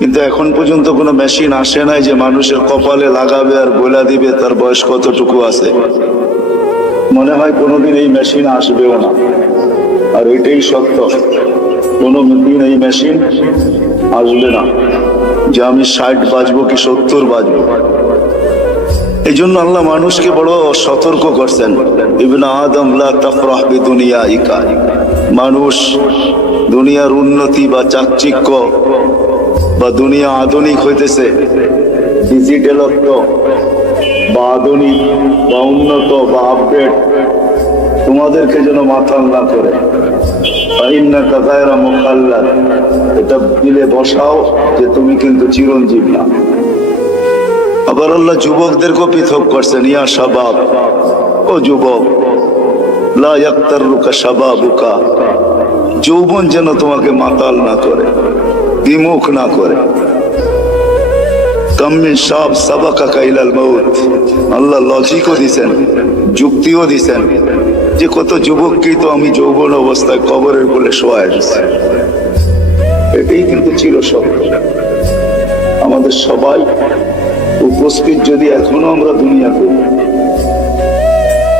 কিন্তু এখন পর্যন্ত কোনো মেশিন আসে নাই যে মানুষের কপালে লাগাবে আর বলে দিবে তার বয়স কতটুকু আছে। মনে হয় কোনোদিন এই মেশিন আসবেও না। আর এটাই সত্য, কোনোদিন এই মেশিন আসবে না যে আমি 60 বাজবো কি 70 বাজবো। এই জন্য আল্লাহ মানুষকে বড় সতর্ক করছেন, ইবনে আদম লা তাফরাহ বিদুনিয়াইকা, মানুষ দুনিয়ার উন্নতি বা চাকচিক্য বা দুনিয়া আধুনিক হইতেছে, ডিজিটালত্ব বা আধুনিক বা উন্নত বা আপডেট তোমাদেরকে যেন মাথাল না করে। এটা দিলে বসাও যে তুমি কিন্তু চিরঞ্জীব না। আবার আল্লাহ যুবকদেরকেও পৃথক করছেন, ইয়া শাবাব, ও যুবক, লা ইয়াক্তাররুকা শাবাবুকা, যৌবন যেন তোমাকে মাতাল না করে, বিমুখ না করে। কাম্মিন শাব সাবাকাকা ইলাল মাউত, আল্লাহ লজিকও দিছেন, যুক্তিও দিছেন যে কত যুবককেই তো আমি যৌবন অবস্থায় কবরের কোলে শোয়ায় দিচ্ছি। এটাই কিন্তু চিরসত্য। আমাদের সবাই উপস্থিত যদি এখনো আমরা দুনিয়া করি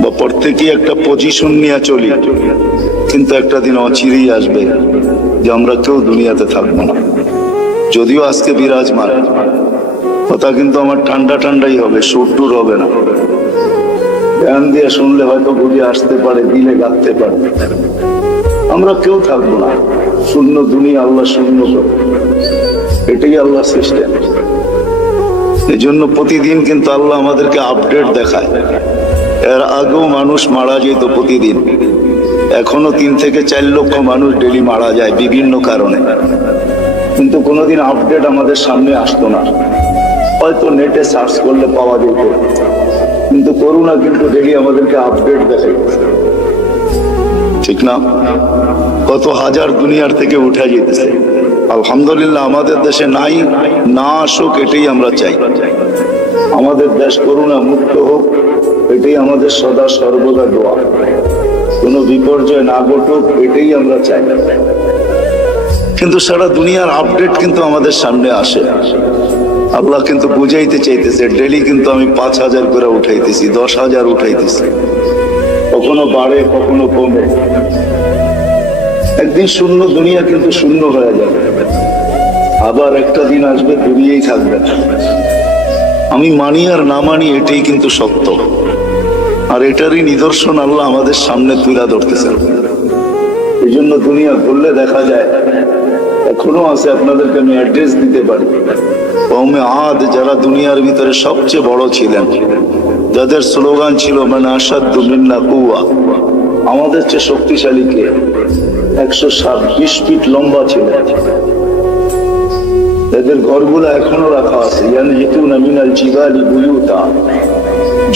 বা প্রত্যেকেই একটা পজিশন নিয়ে চলি, কিন্তু একটা দিন অচিরেই আসবে যে আমরা কেউ দুনিয়াতে থাকবো না। যদিও আজকে বিরাজমান কথা, কিন্তু আমার ঠান্ডা ঠান্ডাই হবে, সুর হবে না। ধ্যান দিয়ে শুনলে হয়তো বুঝে আসতে পারে, দিলে গাঁথতে পারে। আমরা কেউ থাকবো না, শূন্য দুনিয়া আল্লাহ শূন্য করে, এটাই আল্লাহ সিস্টেম। এই জন্য প্রতিদিন কিন্তু আল্লাহ আমাদেরকে আপডেট দেখায়। এর আগেও মানুষ মারা যেত প্রতিদিন, এখনো 3 থেকে 4 লক্ষ মানুষ ডেলি মারা যায় বিভিন্ন কারণে, কিন্তু কোনোদিন আপডেট আমাদের সামনে আসতো না। হয়তো নেটে সার্চ করলে পাওয়া যেত, কিন্তু করোনা কিন্তু ডেলি আমাদেরকে আপডেট দেখাই, ঠিক না? কত হাজার দুনিয়ার থেকে উঠে যেতেছে। আলহামদুলিল্লাহ আমাদের দেশে নাই, না আসুক এটাই আমরা চাই। আমাদের দেশ করোনা মুক্ত হোক, এটাই আমাদের সদা সর্বদা দোয়া। কোনো বিপর্যয় না ঘটুক, এটাই আমরা চাই। কিন্তু সারা দুনিয়ার আপডেট কিন্তু আমাদের সামনে আসে। আল্লাহ কিন্তু বুঝাইতে চাইতেছে, ডেলি কিন্তু আমি 5,000 করে উঠাইতেছি, 10,000 উঠাইতেছি, কখনো বাড়ে কখনো কমে। একদিন শূন্য দুনিয়া কিন্তু শূন্য হয়ে যাবে, আবার একটা দিন আসবে দুনিয়াই থাকবে না। আমি মানি আর না মানি, এটাই কিন্তু সত্য। আর এটারই নিদর্শন আল্লাহ আমাদের সামনে তুলে ধরতেছেন। এই জন্য দুনিয়া ঘুরলে দেখা যায় এখনো আছে। আপনাদেরকে আমি অ্যাড্রেস দিতে পারি। কওমে আদ যারা দুনিয়ার ভিতরে সবচেয়ে বড় ছিলেন, যাদের স্লোগান ছিল মানে আসাদ্দু মিন্না কুওয়া, আমাদের চেয়ে শক্তিশালী কে? 120 ফিট লম্বা ছিল। এদের ঘরগুলো এখনো রাখা আছে। ইয়ানহিতুনা মিনাল জিবালি বুয়ুতা,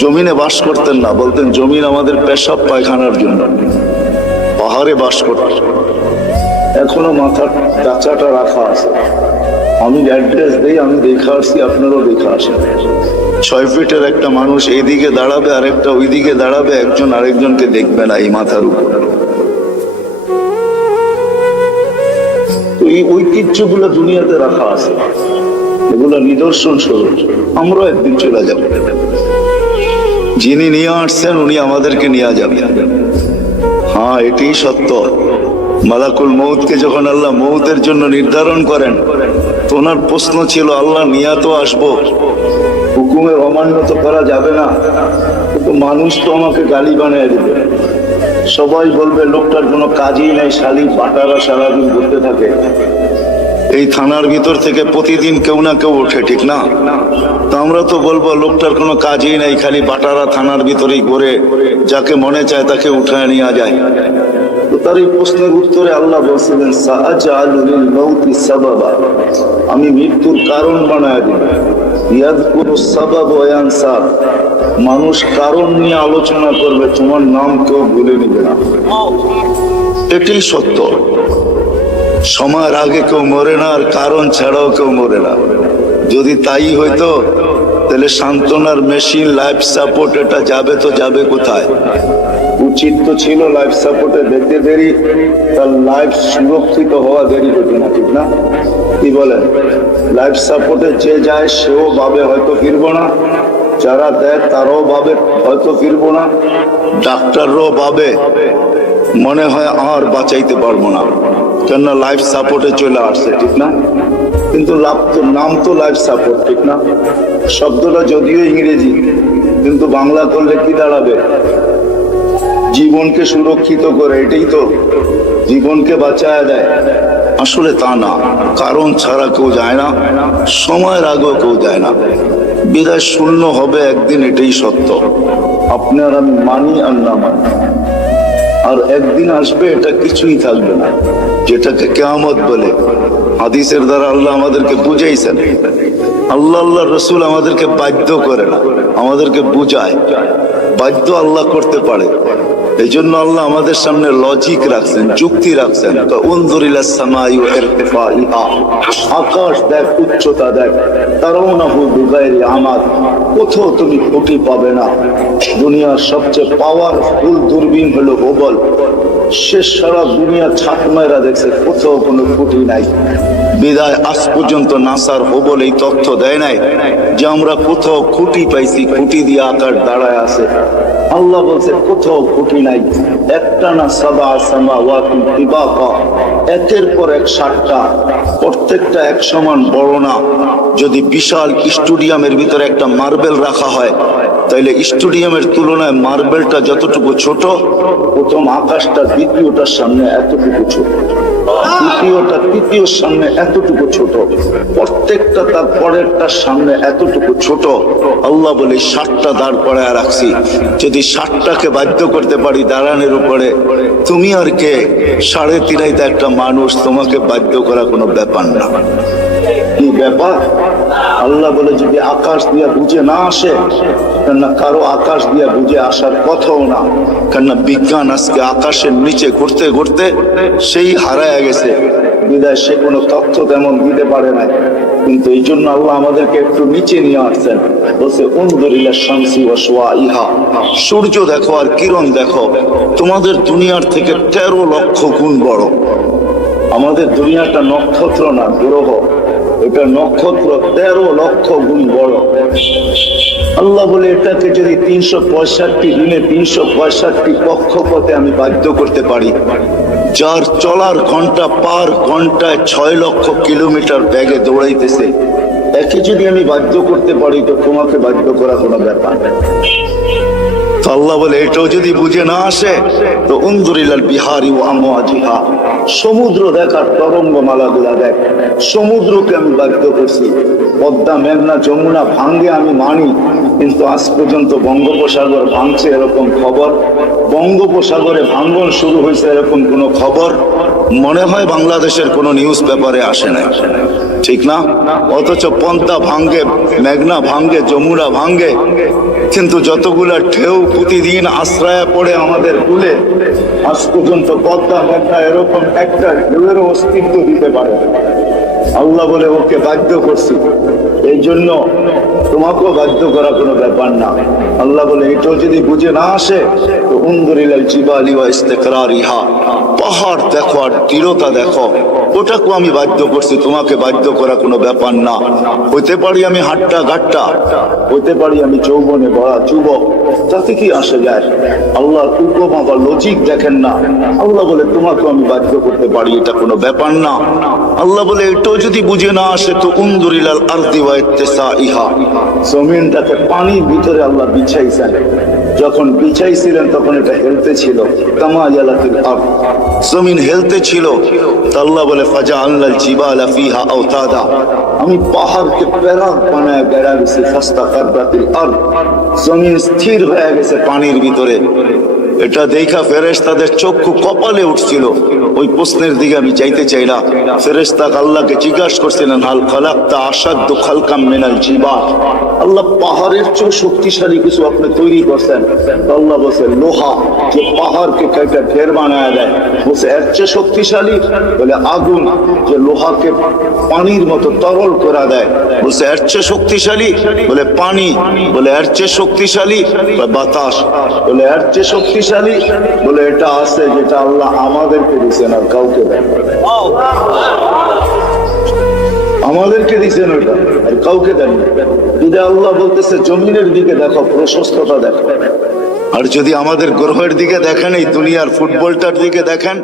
জমিনে বাস করতেন না, বলতেন জমিন আমাদের পেশাব পায়খানার জন্য। পাহাড়ে বাস করতেন, এখনো মাথার চাচাটা রাখা আছে। আমি অ্যাড্রেস দেই, আমি দেখে আসছি, আপনারাও দেখে আসেন। 6 ফিটের একটা মানুষ এইদিকে দাঁড়াবে, আরেকটা ওইদিকে দাঁড়াবে, একজন আরেকজনকে দেখবে না এই মাথার উপর। এই ঐতিহ্যগুলো দুনিয়াতে রাখা আছে, এগুলো নিদর্শন স্বরূপ। আমরাও একদিন চলে যাব। যিনি নিয়ে আসছেন উনি আমাদেরকে নিয়ে যাবেন। হ্যাঁ, এটাই সত্য। মালাকুল মউতকে যখন আল্লাহ মউতের জন্য নির্ধারণ করেন, তো ওনার প্রশ্ন ছিল, আল্লাহ নিয়া তো আসবো, হুকুমের অমান্য তো করা যাবে না, কিন্তু মানুষ তো আমাকে গালি বানিয়ে দিবে। সবাই বলবে লোকটার কোনো কাজই নাই, শালি বাটারা সারাদিন ঘুরতে থাকে। এই থানার ভিতর থেকে প্রতিদিন কেউ না কেউ ওঠে, ঠিক না? তো আমরা তো বলবো লোকটার কোনো কাজই নাই, খালি বাটারা থানার ভিতরেই ঘুরে, যাকে মনে চায় তাকে উঠায় নিয়ে যায়। তো তার এই প্রশ্নের উত্তরে আল্লাহ বলছিলেন, সাআজালু লিল মাউতি সাবাবা, আমি মৃত্যুর কারণ বানায় দিব। ইয়াযকুরুস সাবাব ওয়া ইয়ানসা, মানুষ কারণ নিয়ে আলোচনা করবে, তোমার নাম কেউ ভুলে নিবে না। এটাই সত্য। সময়ের আগে কেউ মরে না, আর কারণ ছাড়াও কেউ মরে না। যদি তাই হইতো তাহলে সান্ত্বনার মেশিন, লাইফ সাপোর্ট, এটা যাবে তো যাবে কোথায়? উচিত তো ছিল লাইফ সাপোর্টে দেখতে দেরি, তার লাইফ সুরক্ষিত হওয়া দেরি হতো না, ঠিক না? কি বলেন? লাইফ সাপোর্টে যে যায় সেও ভাবে হয়তো ফিরবো না, যারা দেয় তারাও ভাবে হয়তো ফিরবো না, ডাক্তাররাও ভাবে মনে হয় আর বাঁচাইতে পারবো না, কেননা লাইফ সাপোর্টে চলে আসছে, ঠিক না? কিন্তু নাম তো লাইফ সাপোর্ট, ঠিক না? শব্দটা যদিও ইংরেজি, কিন্তু বাংলা করলে কি দাঁড়াবে? জীবনকে সুরক্ষিত করে, এটাই তো জীবনকে বাঁচায় দেয়। আসলে তা না, কারণ ছাড়া কেউ যায় না, সময়ের আগেও কেউ যায় না, বিদায় শূন্য হবে একদিন, এটাই সত্য। আপনার আমি মানি আর না মানি, আর একদিন আসবে এটা কিছুই থাকবে না, যেটাকে কিয়ামত বলে। হাদিসের দ্বারা আল্লাহ আমাদেরকে বুঝাইছেন। আল্লাহ রসুল আমাদেরকে বাধ্য করে না, আমাদেরকে বুঝায়। বাধ্য আল্লাহ করতে পারে, এই জন্য আল্লাহ আমাদের সামনে লজিক রাখছেন, যুক্তি রাখছেন। আকাশ দেখ, উচ্চতা দেখ, তারাউনাহু বিগাইরি আমাদ, কোথাও তুমি খুঁটি পাবে না। দুনিয়ার সবচেয়ে পাওয়ারফুল দূরবীন হলো হুবল, সে সারা দুনিয়া ছাপ মারা দেখছে, কোথাও কোনো খুঁটি নাই। বিদায় আজ পর্যন্ত নাসার হুবল এই তথ্য দেয় নাই যে আমরা কোথাও খুঁটি পাইছি, খুঁটি দিয়ে আকাশ দাঁড়ায় আছে। আল্লাহ বলছে কোথাও খুঁটি নাই। একটা না সাবা সামাওয়াতুন তিবাকা, একের পর এক 7টা, প্রত্যেকটা এক সমান বড় না। যদি বিশাল স্টেডিয়ামের ভিতরে একটা মার্বেল রাখা হয়, তাইলে স্টেডিয়ামের তুলনায় মার্বেলটা যতটুকু ছোট, প্রথম আকাশটা দ্বিতীয়টার সামনে এতটুকু ছোট, দ্বিতীয়টা তৃতীয়র সামনে এতটুকু ছোট, প্রত্যেকটা তার পরেরটার সামনে এতটুকু ছোট। আল্লাহ বলে 7টা দাঁড় করায় রাখছি, যদি 7টাকে বাধ্য করতে পারি দাঁড়ানোর উপরে, তুমি আর কে? 3.5 একটা মানুষ, তোমাকে বাধ্য করা কোনো ব্যাপার না। কি ব্যাপার? আল্লাহ বলে যদি আকাশ দিয়া বুঝে না আসে, কেননা কারো আকাশ দিয়া বুঝে আসার কথাও না, কেননা বিজ্ঞান আজকে আকাশের নিচে ঘুরতে ঘুরতে সেই হারায় গেছে, বিদায় সে কোনো তথ্য তেমন দিতে পারে না। কিন্তু এই জন্য আল্লাহ আমাদেরকে একটু নিচে নিয়ে আসছেন, বলছে উনজুরিলা শামসি ওয়া শুআইহা, সূর্য দেখো আর কিরণ দেখো, তোমাদের দুনিয়ার থেকে 13 লক্ষ গুণ বড়। আমাদের দুনিয়াটা নক্ষত্র না, গ্রহ, এটা নক্ষত্র 13 লক্ষ গুণ বড়। আল্লাহ বলে এটাকে যদি 365 দিনে 365 কক্ষপথে আমি বাধ্য করতে পারি, যার চলার ঘন্টা পার ঘন্টায় 6 লক্ষ কিলোমিটার বেগে দৌড়াইতেছে, একে যদি আমি বাধ্য করতে পারি, তো তোমাকে বাধ্য করা কোনো ব্যাপার না। আল্লাহ বলে এটাও যদি বুঝে না আসে, তো উনজুরিলাল বিহারি ওয়া আমওয়াজিহা, সমুদ্র দেখার তরঙ্গমালা গুলা দেখ। সমুদ্রকে আমি বাধ্য করছি। পদ্মা, মেঘনা, যমুনা ভাঙ্গে আমি মানি, কিন্তু আজ পর্যন্ত বঙ্গোপসাগর ভাঙছে এরকম খবর, বঙ্গোপসাগরে ভাঙ্গন শুরু হয়েছে এরকম কোনো খবর মনে হয় বাংলাদেশের কোনো নিউজ পেপারে আসে না, ঠিক না? অথচ পদ্মা ভাঙ্গে, মেঘনা ভাঙ্গে, যমুনা ভাঙ্গে, কিন্তু যতগুলা ঢেউ প্রতিদিন আশ্রয় পড়ে আমাদের কুলে, আজ পর্যন্ত পদ্মা মেঘনা এরকম একটা ঢেউয়েরও অস্তিত্ব দিতে পারে। আল্লাহ বলে ওকে বাধ্য করছি, এই জন্য তোমাকেও বাধ্য করা কোনো ব্যাপার না। আল্লাহ বলে এটাও যদি বুঝে না আসে, তো উনজুরিলাল জিবালি ওয়া ইস্তিকরারিহা, পাহাড় দেখো আর দৃঢ়তা দেখো, ওটাকেও আমি বাধ্য করছি, তোমাকে বাধ্য করা কোনো ব্যাপার না। হইতে পারি আমি হাট্টা গাট্টা, হইতে পারি আমি যৌবনে বড়া যুবক, তাতে কি আসে যায়? আল্লাহর উপমা বা লজিক দেখেন না। আল্লাহ বলে তোমাকেও আমি বাধ্য করতে পারি, এটা কোনো ব্যাপার না। আল্লাহ বলে এটাও যদি বুঝে না আসে, তো উনজুরিলাল আরদি ওয়া ইত্তিসাইহা, জমিনটাকে পানির ভিতরে আল্লাহ বিছাইছেন, যখন বিছাইছিলেন তখন এটা হেলতে ছিল, কামা ইয়ালাতিল আরদ, জমিন হেলতে ছিল। আল্লাহ বলে ফাজআলনাল জিবালা ফিহা আওতাদা, আমি পাহাড়কে প্যারাক বানায় বেড়া গেছি, ফাস্তাকাররাতিল আরদ, জমিন স্থির হয়ে গেছে পানির ভিতরে। এটা দেখা ফেরেশতাদের চক্ষু কপালে উঠছিল। ওই প্রশ্নের দিকে আমি যাইতে চাই না। ফেরেশতা আল্লাহকে জিজ্ঞাসা করছিলেন, হাল খালাক্তা আসাদ্দু খালকাম মিনাল জিবাল, আল্লাহ পাহাড়ের চেয়ে শক্তিশালী কিছু আপনি তৈরি করছেন। আল্লাহ বলছে লোহা, যে পাহাড়কে কেটে ঢের বানায় দেয়। বলছে এর চেয়ে শক্তিশালী? বলে আগুন, যে লোহাকে পানির মতো তরল করে দেয়। বলছে এর চেয়ে শক্তিশালী? বলে পানি। বলে এর চেয়ে শক্তিশালী? বাতাস। বলে এর চেয়ে শক্তিশালী? বলে এটা আছে যেটা আল্লাহ আমাদেরকে দিচ্ছেন আর কাউকে দেন। আমাদেরকে দিচ্ছেন ওটা আর কাউকে দেন। যদি আল্লাহ বলতেছে জমিনের দিকে দেখো, প্রশস্ততা দেখো, আর যদি আমাদের গ্রহের দিকে দেখেন, এই দুনিয়ার ফুটবলটার দিকে দেখেন,